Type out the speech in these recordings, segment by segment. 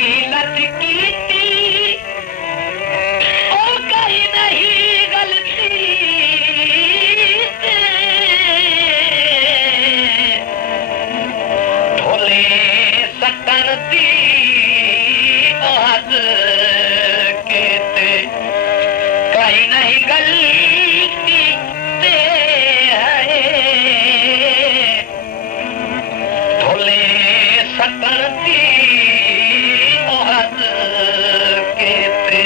फजीलत की थी और कहीं नहीं गलती ढोले सकन दी हद केते कहीं नहीं गलती ते है ढोले सकन दी हद केते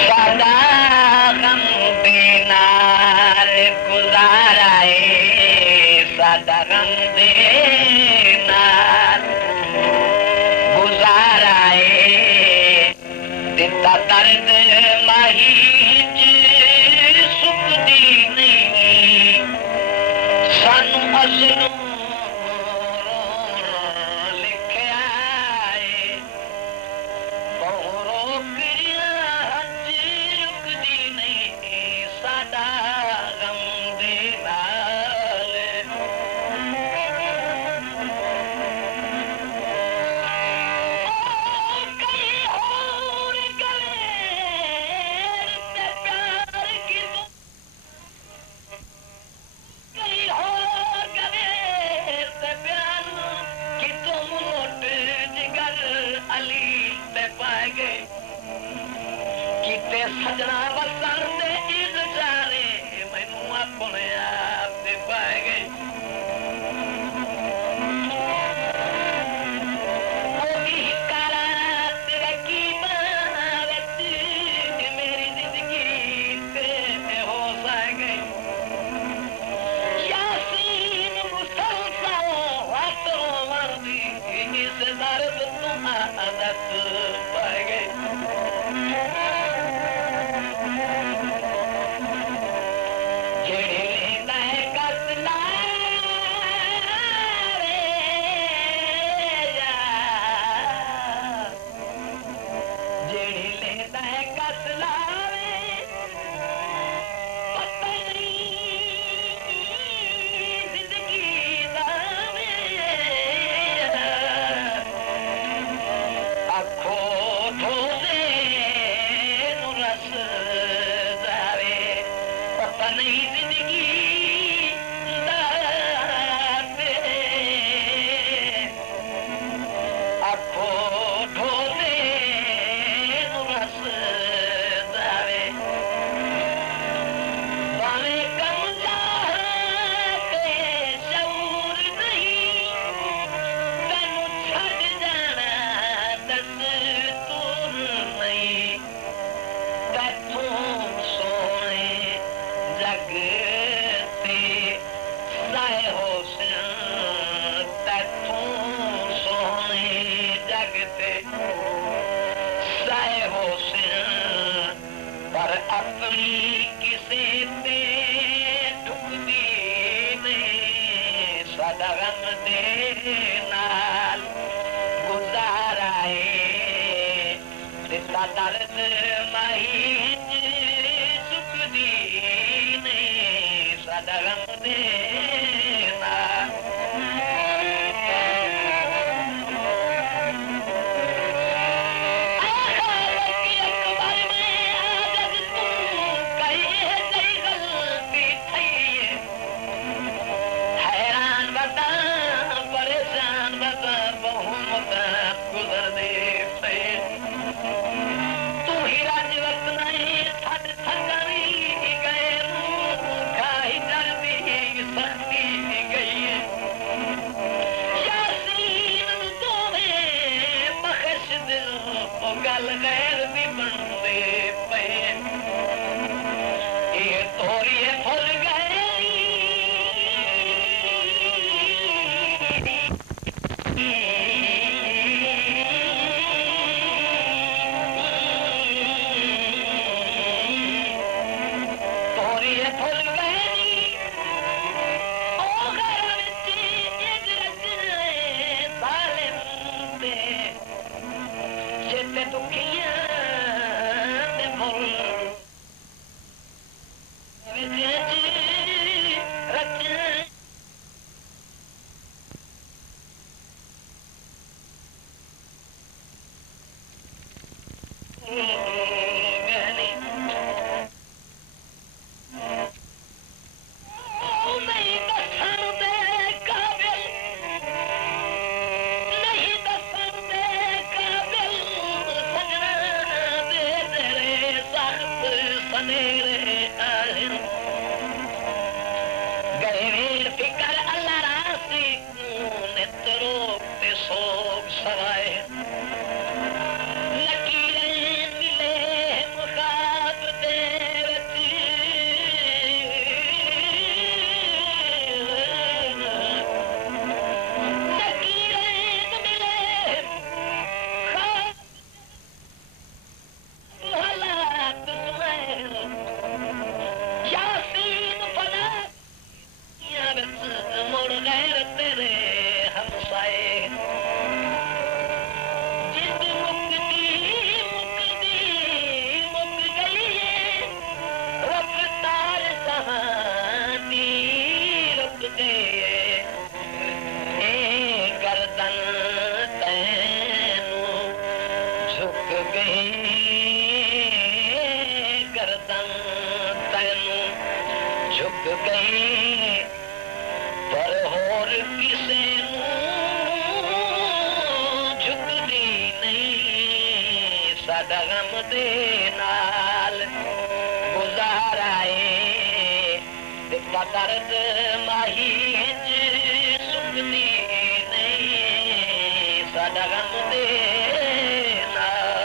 सदा गम दीनार गुजाराए सदा गम दीनार गुजाराए दिता दर्द माहीज सुख दी नहीं सानू असनू लिखिया है बहु रोकिया हज रुकदी नहीं साडा गम दे नाल कहीं और गलेर ते प्यार की तुम कहीं और गलेर ते प्यार की तुम लौट जिगर अली ते पाए गए किते सजना वसन दे इज़ारे मैनू अपने आप ते पाए गए ओदी कारा तेरे की बात मेरी जिंदगी ते हो जाए गए यासीन मुसलसल हाथों मर्दी इस दर्द तुम आदत पाए गए जेड़े लेंदा है कसला रे यार जेड़े लेंदा है कसला रे पता नहीं जिंदगी दा वे आखो ढोले नु रस जावे पता नहीं जिंदगी दा वे आखो ढोले नु रस जावे बावे कमला ते शऊर नहीं तैनू छड़ जाना दस्तूर नहीं तैथों सोने जग ते साए होसन तैथों सोने जग ते साए होसन पर अपनी किसे ते ढुकदी नहीं साडा गम दे नाल गुजाराए दिता दर्द माहीज सुख दी नहीं साडा गम दे नाल अकबर में आदत तू कहीं है सही गलती थई हैरान बता परेशान बता बहुमत गुजर दे पे तू ही राज वक्त नहीं छड़ थकनी गए खाई डरदी सकती गई यासीन दोवे बख्श दिल ओ गल गैर दी बनदे पे ये तोरिए फुल तोरिए फुल गए ओ घर विच इज रचने सालिम दे जिते दुखियां दे फुल विच रचने गर्दन तैनू झुक गई पर होर किसे झुकदी नहीं साडा गम दे नाल गुजारा है दिता दर्द माही सुखदी नहीं साडा गम दे नाल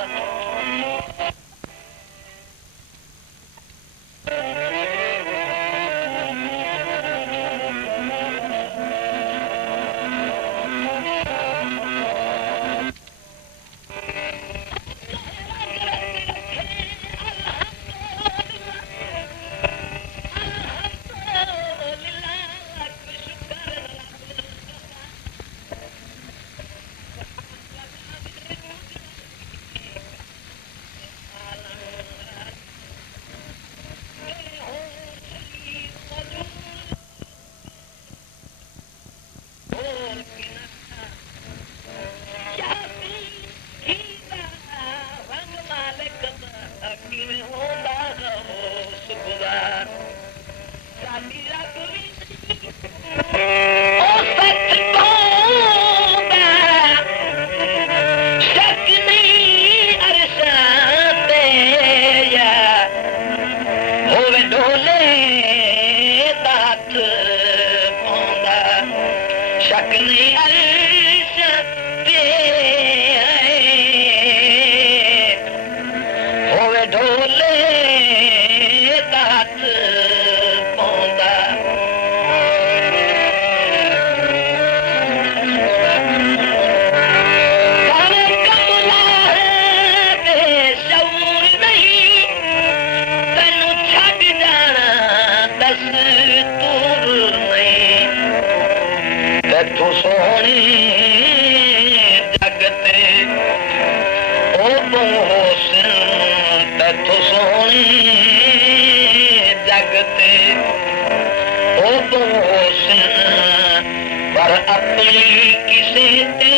पर अपनी किसे ते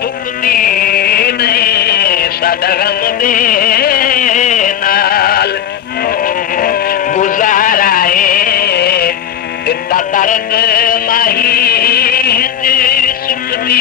दुखदी नहीं साडा गम दे नाल गुजारा है दिता दर्द माही सुखदी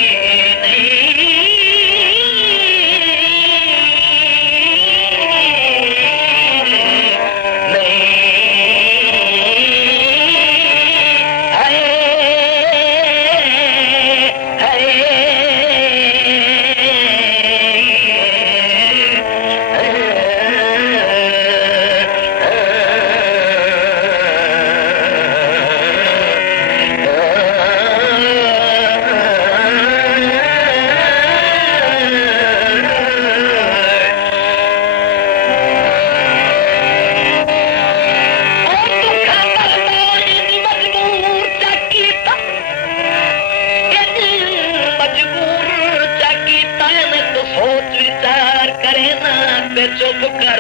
चुप कर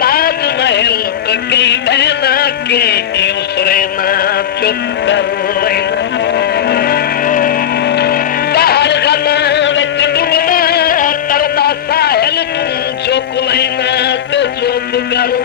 ताजमहल के बहना के उसरे ना चुप कर बाहर गमा विच डुबदा तरदा साहिल तू चुक लेना ते चुप कर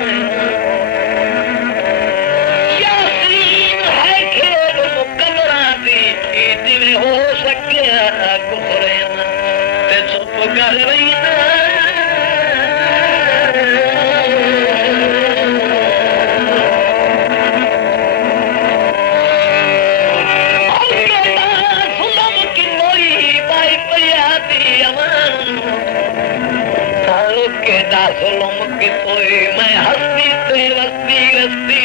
मैं हस्ती से रस्ती रस्ती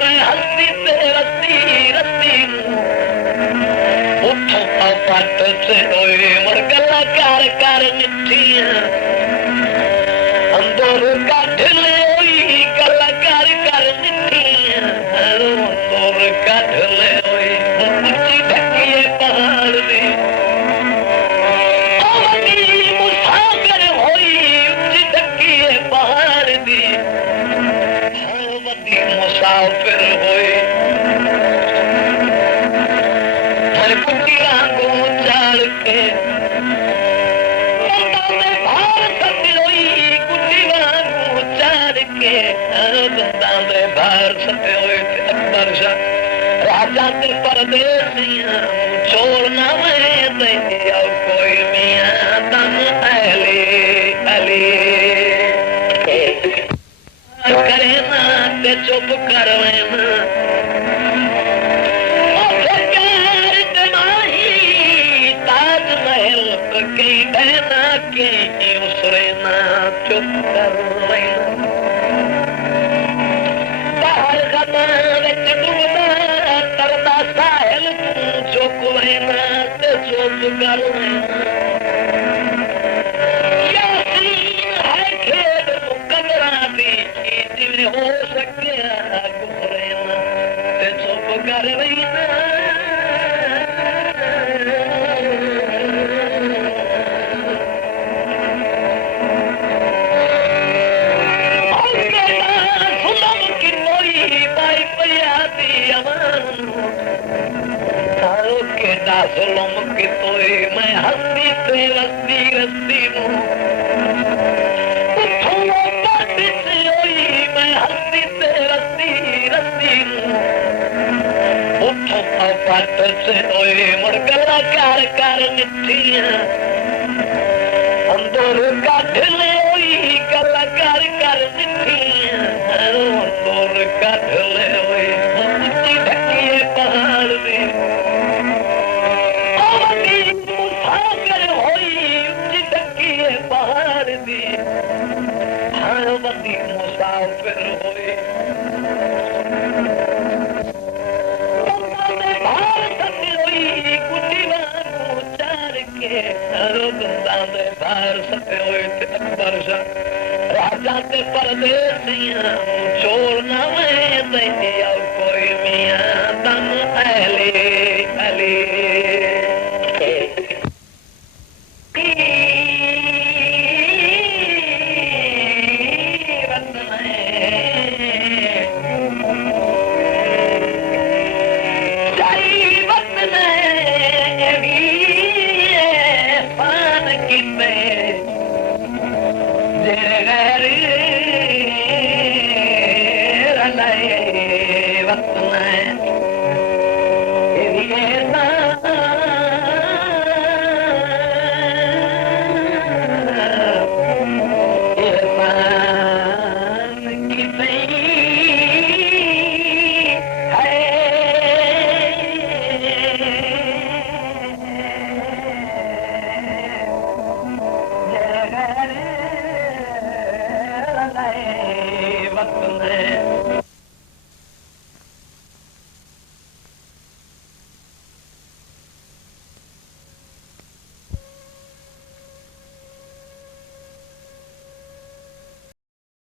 मैं हस्ती से रस्ती रस्ती उठो पट से मर गला कार कार मिठिया अंदर काट ले गला कार कार मिठिया अंदर काट ले ढकिए पहाड़ दे मुसाफिर होए के दंदे बाहर सते हुए अकबर शाह राजा ते परदेसियां छोड़ना मैं दिया कोई मियां तम अली अली करे ना ते चुप कर लेना के उसरे ना चुप कर लेना बाहर खता विच डुबदा तरदा साहिल तू चुक लेना ते चुप कर लेना यासीन है खेड मुकदरा दी जिवें हो सकिया गुजरेना ते चुप कर लेना जुल्म की तोय मैं हस्ती ते रस्ती रस्ती मैं हस्ती ते रस्ती रस्ती उठो पट से ओए मुड़ गला कर कर मिठियां अंदर काट ले ओई गला कर कर मिठियां अंदर काट ले ओई मिट्टी ढकिए पहाड़ दी बदी मुसाफिर होए गुड्डी वांगू चार के दंदे बाहर सते हुए अकबर शाह राजा ते परदेसियां छोड़ना मैं दिया कोई मियां तम अली अली में